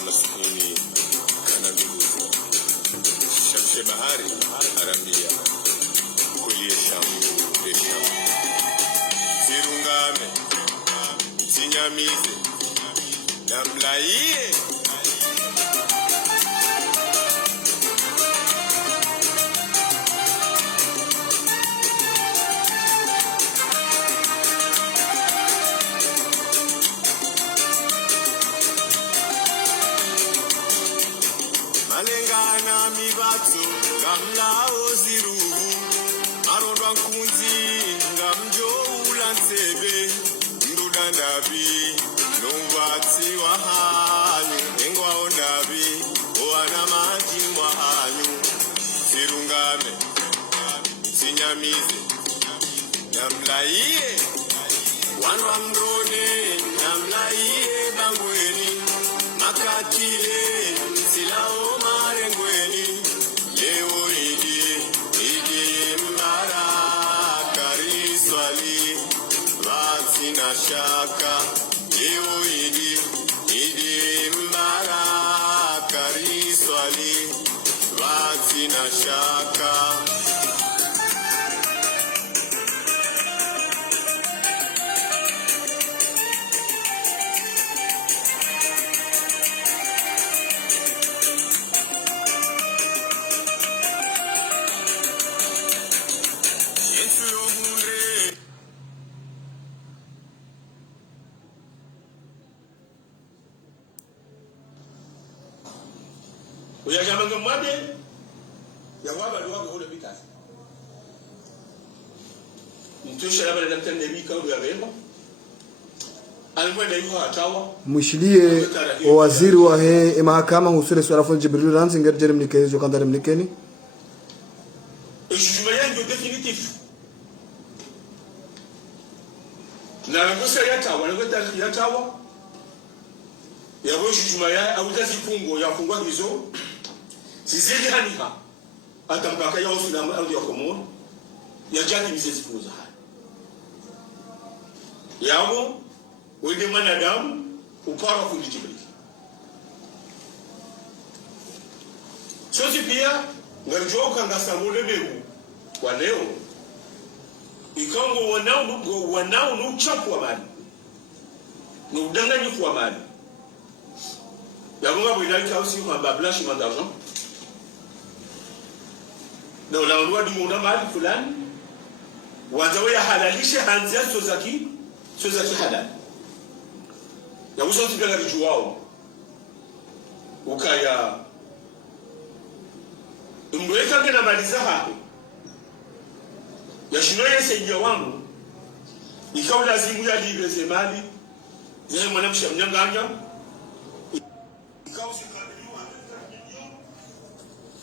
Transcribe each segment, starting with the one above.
maskini kana nduguze shamshe bahari harambia kulie shamu desha sirungame sinyamize namlaie Malengana mibatu gamla oziruhu Arondwa nkunzi ngamjo ulansebe Ndudandabi Nubati wahanyu Engwa ondabi Oana maji wahanyu Sirungame Sinyamize Namlaie Wanwa mrone Namlaie bangweni Makatile Silao marengweni leo idi mbara kariswali vatina shaka leo idi mbara kariswali vatina shaka Uyajamanga mwade ya waba liwaka hule bitasi mtusha labda daktari ndemika ulu ya bema alimwenda yuho hatawa mwishilie wa waziri wa he mahakama husule swalafon Jibril Ramzi ngerjeri mnikeni zo kandari mnikeni jugement yangu definitif na nakosa yatawa yabo jugement ya awuzazi fungo ya fungwa hizo sizeli haniha atampaka ya usulama au ya komo ya jani mizezi kuza yabo wende mwanadamu upara kundi Jibril sote pia ngajoka ngasamule bebu kwa leo ikango wanao nuchafu wa mali nudanganyifu wa mali yabonga bwilali aussi un blanchiment d'argent dans la loi du monde mal fulani wazawe halalishe hanzia sozaki halal ya uso tipela rijuao ukaya umweka ngena maliza hapo ya shinoye sejia wangu ikawa lazimu ya libeze mali yeye mwanamsha mnyanganya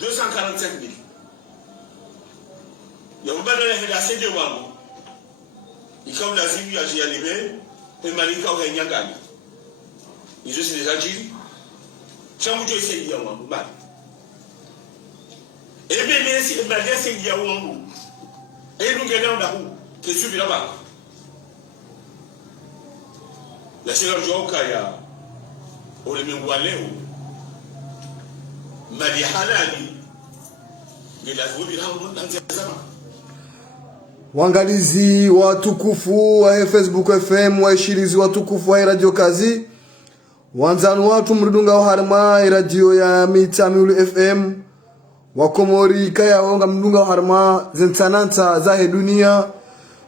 245 000. Ya mbada ya hela sede wangu. Ikawa lazimu ya jialibe, emalika wa nyangani. Hizo si dezajiri. Chamu jo sede wangu mali. Ebe mesi emalika sede wangu. Edu ngena ndaku, kesubira bako. La sera joka ya ulimwengu wa leo mali halali wangalizi watukufu wa Facebook FM waishirizi watukufu wa Radio Kazi wanzanu watu mrudunga wa harma radio ya Mitamiulu FM wakomori kaya wonga mrudunga wa harma zentananta zahe dunia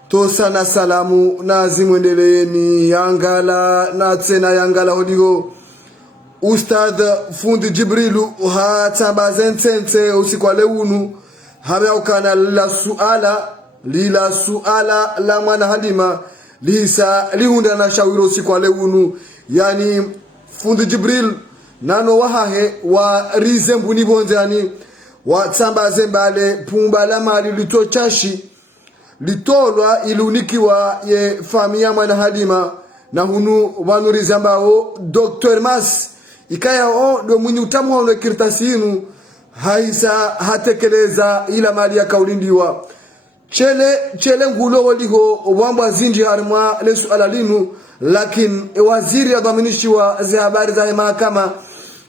to sana salamu na zimwendeleeni yangala na tena yangala hodigo Ustad fundi Jibrilu hatamba zentente usiku wa leunu habeukana lila suala la mwana Halima lihunda na shawiro usiku wa leunu yani fundi Jibril nano wahahe wa rizembu nibonze yani watamba zembale pumba la mali litochashi litolwa ilunikiwa ye familia mwana Halima na hunu wanurizambao Dr. Mas ikaya do mwenye utamu wa kirtasinu haisa hatekeleza ila mali ya kaulindiwa chele ngulo waliho wamba zinji harma lesu alalinu lakini waziri adhaminishiwa za habari za mahakama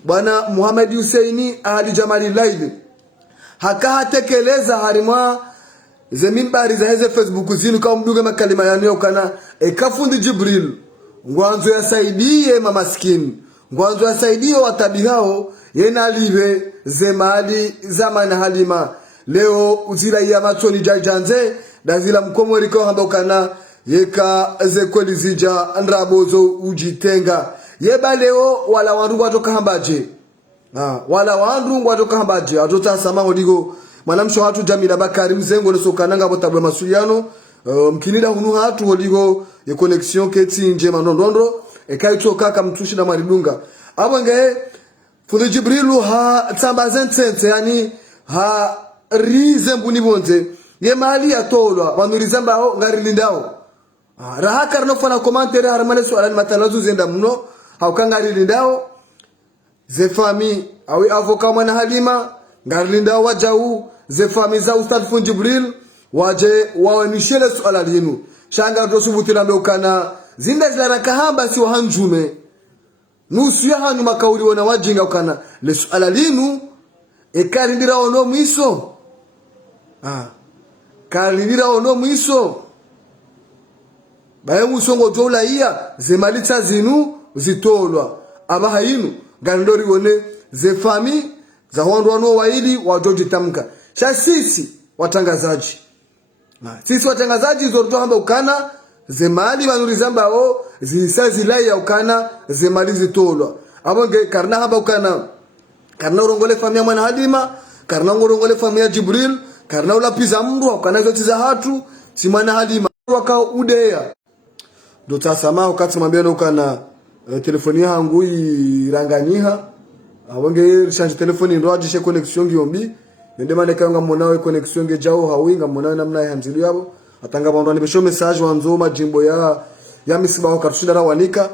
bwana Muhammad Huseini Ali Jamali Laili hakatekeleza harima zeminbari za heze Facebook zinu kama mduga makalima yanyo kana ekafundi Jibril ngwanzo yasaidie mamaskini ngwanzo yasaidie watabi hao yena live zemali zamana halima leo uzila ya machoni jajanze dazila mkomori kwa hamba kana yeka ze kweli zija ndrabozo ujitenga yeba leo wala wandu watoka hambaje wala wandu watoka hambaje atota sama hodigo mwanamsho watu Jamila Bakari mzengo nesokananga botabwe masuliano mkinida hunu hatu hodigo ye connexion keti nje manondondo ekaitoka kaka mtushi na maridunga abonge fundi Jibrilu ha tsambazentsente yani ha rizembuni bonze ye mali atolwa wanurizamba ho ngarilindao raha karno fana commentaire harmane so alani matalazu zenda mno haukanga rilindao ze fami awi avoka mwana Halima ngarilindao wajau ze fami za Ustad Fundi Jibril waje wawanishele swala linu shanga tosubutira ndokana zinda zila kahamba si wahanjume nusu ya hanu makauli wana wajinga ukana le swala linu ekarindira ono mwiso karindira ono mwiso baye musongo jola iya zemalitsa zinu zitolwa abaha inu gandori wone ze fami za wandu wano waili wajoji tamka sisi watangazaji sisi watangazaji zorto hamba ukana zemali banurizamba o zisazi lai ya ukana zemali zitolwa abonge karna hamba ukana karna urongole famia mwana Halima karna urongole famia Jibril karna ulapiza mndu ukana zote za hatu si mwana Halima waka udea dota sama wakati mwambia ukana telefoni yangu iranganiha abonge change telefoni ndo ajishe connexion giombi nende mane kanga monawe connexion ge jao hawinga monawe namna ya hamzilu yabo atanga bandu ni besho message wanzo majimbo ya misiba ho kartushinda rawanika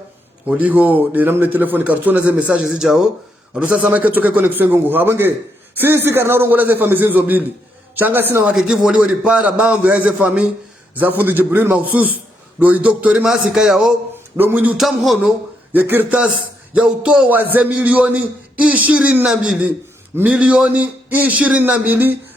hodiho de namne telefoni kartona ze message zijao ndo sasa make toke connexion ngungu abonge sisi karna urongola ze family zinzo bili changa sina wakikivu waliwe ripara bandu ya ze family za Fundi Jibril mahusus do idoktori masika yao do mwindi utamhono ya kirtas ya utoa ze milioni 22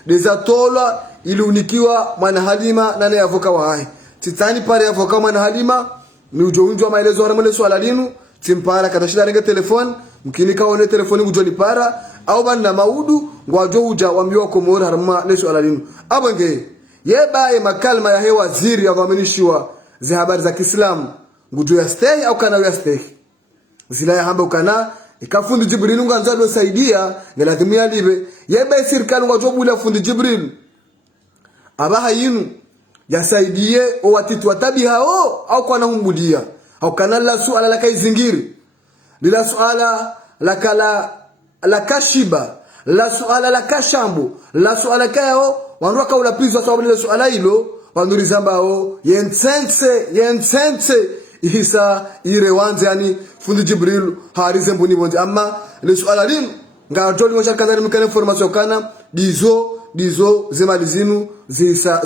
dezatola iliunikiwa mwana Halima nane avoka wa hai titani pare avoka mwana Halima ni ujonjwa maelezo haramale swala linu timpara katashida renge telefoni mkinika one telefoni ujoni para au bana maudu ngwajo uja wambiwa komora harama le swala linu abonge yebaye makalma ya hewa ziri ya dhaminishiwa za habari za Kiislamu ngujo ya stay au kana ya stay zila ya hamba ukana ikafundi Jibril nganzalo saidia ngelatimia libe yebe serikali ngajobula Fundi Jibril abaha yinu yasaidie owatitu watabi hao au kwa nahumudia au kana la suala la kaizingiri lila suala la kashiba la suala la kashambu la suala kayao wanroka ulapizwa sababu lile suala hilo wanurizamba o yensense ihisa ire wanze yani Fundi Jibril harize mbuni bonze ama le suala linu ngajoli ngoja kanari mkane information kana dizo zemali zinu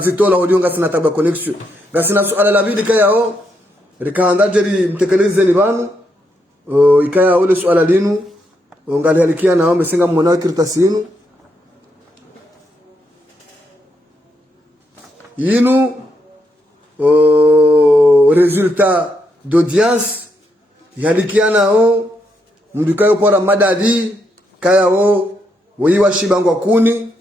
zitola audio ngasina tabwa connection ngasina suala la bidika yao rikaanda jeri mtekeleze ni banu ikaya ole suala linu ngali halikia na ombe singa mwana kirtasinu yinu resultat d'audience yalikia nao mdukayo pora madadi kaya o wiwa shibangwa kuni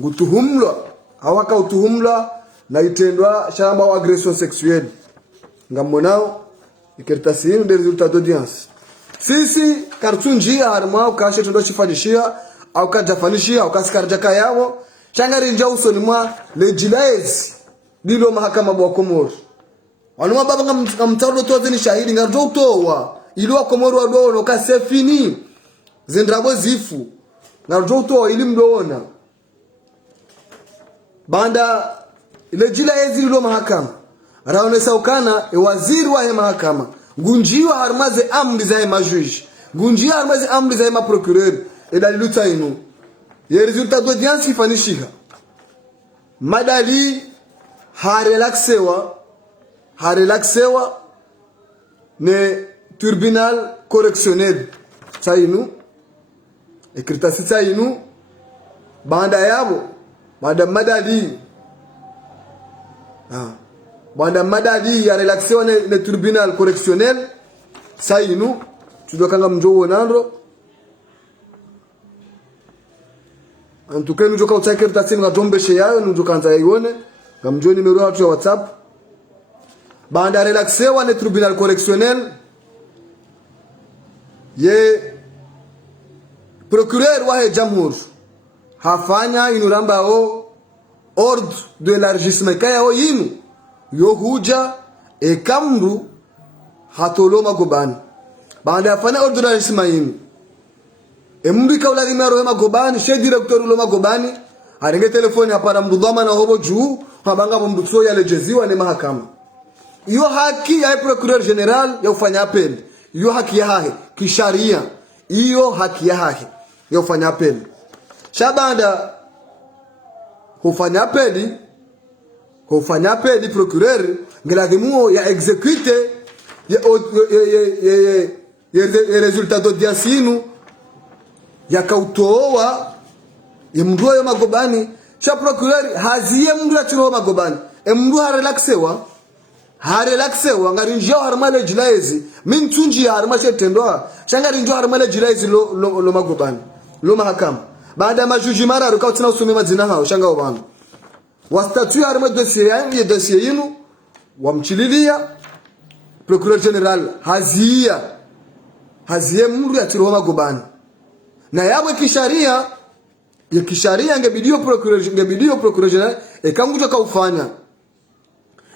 ngutuhumlwa awaka utuhumlwa na itendwa shamba wa agression sexuelle ngamonao ikertasinu de resultat d'audience sisi kartunjia harmao kashe tondo chifadishia au kajafanishia au kaskarja kayao changari njia usoni mwa legilaezi dilo mahakama bwa Komoro wanuma baba ngamtaro toze ni shahidi ngarjo utowa iliwa Komoro wadono kasefini zendrabo zifu ngarjo utowa ili mdoona banda legilaezi dilo mahakama raonesa ukana waziri wa he mahakama ngunjiwa harmaze amri za ma juge ngunjiwa harmaze amri za ma procureur edaliluta inu ye resultat d'audience ifanishiha madali harelaxewa ne tribunal correctionnel sainu ekritasi tsainu banda yabo madam madadi banda madadi ya relaxation ne tribunal correctionnel tsainu tudokanga mjowo nando antuke njoka utakirtasi nga dombeshe yayo njoka anza ione ngamjoni numero ya WhatsApp banda relaxation ne tribunal correctionnel ye procureur wa jamhur hafanya inuramba o ordre de l'élargissement kaya o yinu yo huja e kamru hatoloma gobani banda afanya ordre de l'élargissement yinu emri kaula rimero hema gobani she directeur uloma gobani arenge telefoni hapana mdudama na hobo juu habanga mdutso ya lejeziwa ne mahakama iyo haki ya procureur general ya ufanya appel iyo haki ya hahe kisharia iyo haki ya hahe ya ufanya appel shabanda hufanya appel procureur ngelazimu ya exécuter ya resultat d'audience inu ya kautoa ya mndu yo magobani cha procureur haziye mndu atiro magobani mndu harelaxewa ngari njoo harmale jilaizi mintunji harma chetendwa changari njoo harmale jilaizi lo magobani lo mahakama baada majuji mara rukatina usome mazina hao shanga obana wastatue harma dossier yinu wamchililia procureur general haziye mndu atiro magobani na yabwe kisharia ngebidio procureur general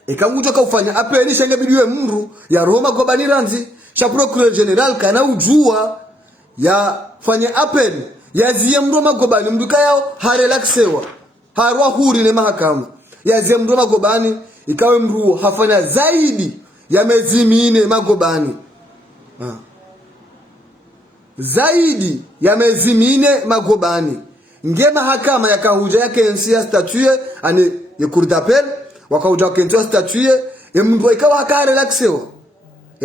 ekanguta kaufanya apeli shangebidiwe mru ya Roma gobani ranzi cha procureur general kana ujua ya fanya apeli ya ziye mroma gobani mduka yao harelaxewa harwa huri ne mahakama ya ziye mroma gobani ikawe mru hafanya zaidi ya miezi 4 magobani zaidi ya miezi 4 magobani nge mahakama yakahuja yake NCA statue ane ya cour d'appel wakauja kentoa statue mndu ikawa hakarelaxewa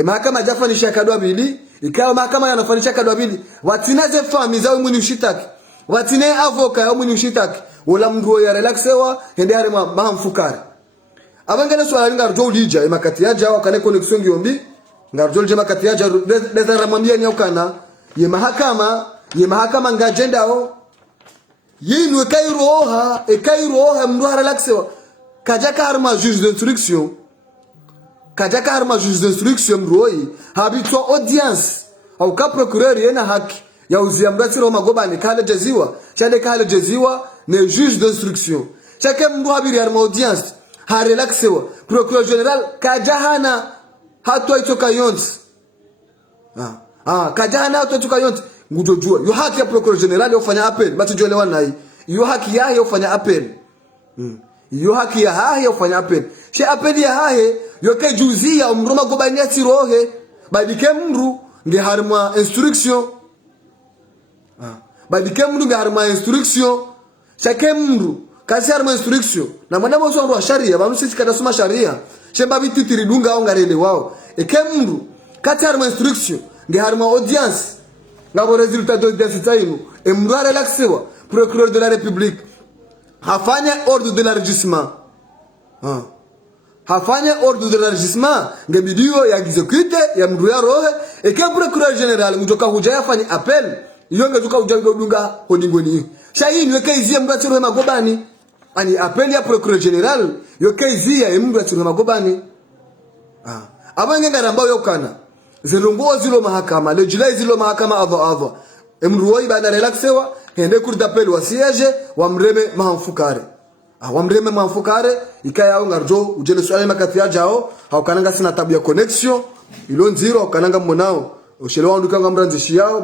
mahakama jafanisha kadwa bili ikawa mahakama yanafanisha kadwa bili watinaze fami zao mwenye ushitaki watine avoka yao mwenye ushitaki wala mndu ya relaxewa hende yare mahamfukari abangale swala ngarjo ulija makati yaja wakane connexion ngiyombi ngarjo ulija makati yaja deza ramambia nyakana ye mahakama ngajendao yinu ekairoha mndu relaxewa kajaka harma juge d'instruction mroi habitwa audience au ka procureur yena haki ya uzia mdatiro magobani kale jeziwa ne juge d'instruction chake mndu habiri harma audience ha relaxewa procureur general kajahana hatwa itoka yonts kajahana hatwa itoka yonts ngujojua yo haki ya procureur general yofanya appel batujolewa nai yo haki ya yofanya appel yo haki ya hahe ufanya appel she appel ya hahe yoke juzia mroma gobani atirohe badike mru nge harma instruction chake mru kasi harma instruction na mwanamo wa sharia banu sisi kadasoma sharia shemba bititiri dunga au ngarele wao eke mru kati harma instruction nge harma audience ngabo resultat d'audience tainu mru relaxewa procureur de la république hafanya ordre de l'élargissement ngebidio ya execute ya mndu ya rohe eke procureur general mtoka huja yafanya appel yonge tuka huja dunga hodingoni shahini weke izia mndu atiro magobani ani appel ya procureur general yoke izia mndu atiro magobani abange ngaramba yokana zilongo zilo mahakama lejilai zilo mahakama adha mndu woi bana relaxewa hende cour d'appel wa siège wa mreme mahamfukare ikaya au ngarjo ujele swali makati ya jao haukananga sina tabu ya connection ilo nziro haukananga mmonao ushelewa nduka ngamranzishi yao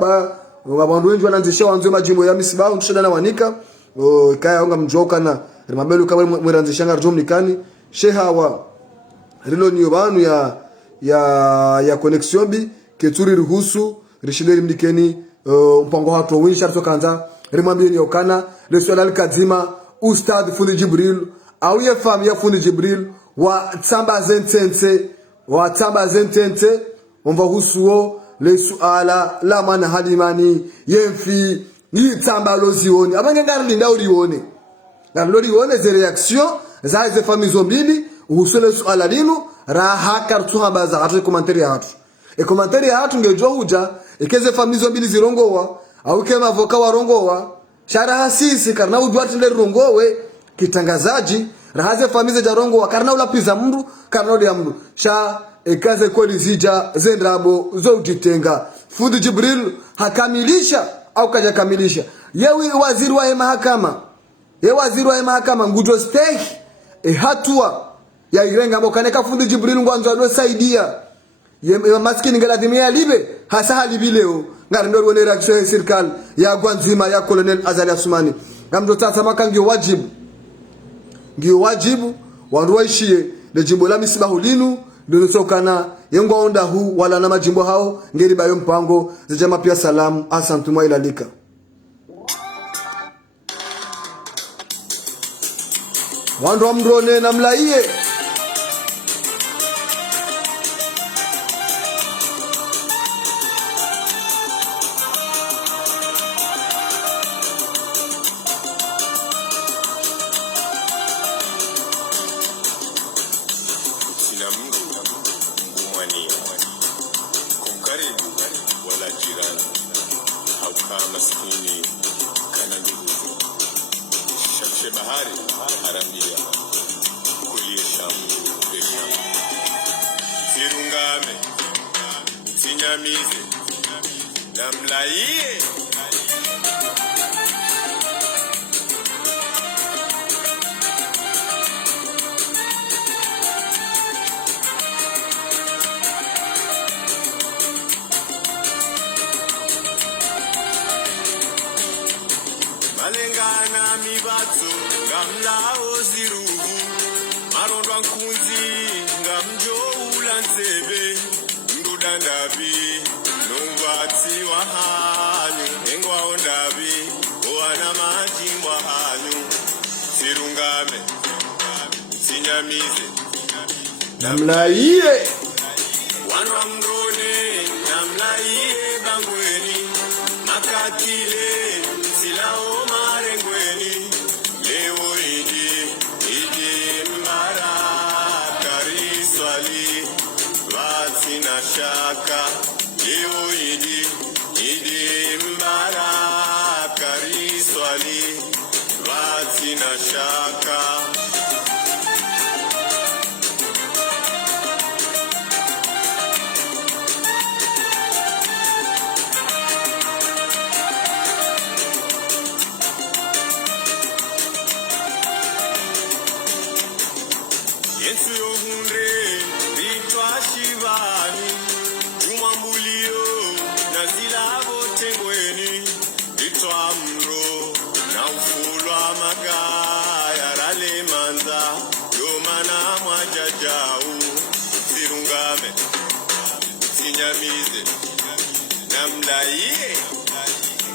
wabandu wengi wananzishia wanzo majimbo ya misibao ntushada na wanika ikaya au ngamjoka na rimabelu kama mweranzishia ngarjo mnikani sheha wa rilo niyo banu ya connection bi keturi ruhusu rishileri mnikeni mpango hatu winsha tokanza rimambie ni okana le swala al-kadima ustad fundi Jibril au ye fami ya fundi Jibril wa tsamba zentense on va husuo le suala la man halimani yemfi itambalo zione abange ngarinda ulione ngalolione ze reaction za ze famille mbili usule swala linu raha kartu habaza hatu komantari hatu komantari hatu ngejo huja ikeze famille mbili zirongowa au kema avoka warongowa shara hasisi karna ujwati ndere rongowe kitangazaji rahaze famille za rongowa karna ulapiza mndu karna uli mndu sha ikaze kweli zija zendrabo zo ujitenga fundi Jibril hakamilisha au kajakamilisha yewe waziri wa mahakama ngujo stake hatua ya irenga mokaneka fundi Jibril ngwanzo ado saidia ye maskini ngaladimia libe hasa halibi leo ngarindo wone reaction ya serikali ya gwanzima ya Colonel Azali Asumani ngamdo tata makangi wajibu wanduwaishie le jimbo la Misibahu linu ndosokana yengwa onda hu wala na majimbo hao ngeri bayo mpango zijama pia salamu asantu mwa ilalika wandu wa mrone na mlaie wala jirani haukaa maskini kana ndugu shamshe bahari haramia kulie shamu sirungame tinyamize na mlaie Malengana mibatu ngamlao ziruhu marondwa nkunzi ngamjo ulanzebe ndudandabi nubati wahanyu engwa ondabi oana majimwa hanyu sirungame sinyamize namlaie wanwa mrone namlaie bangweni makatile silao marengweni leo idi mara kariswali vatina shaka leo idi mara kariswali vatina shaka Yesu yohunde ritwa shivani umambulio na zilavo tengweni ritwa mro na ufulwa magaya rale manza yomana mwajajau sirungame sinyamize namlaie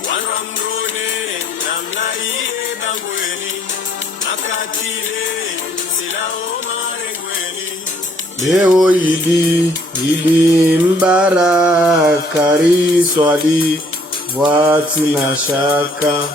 wanwa mrone namlaie bangweni makatile silao leo idi mbara kariswali watina shaka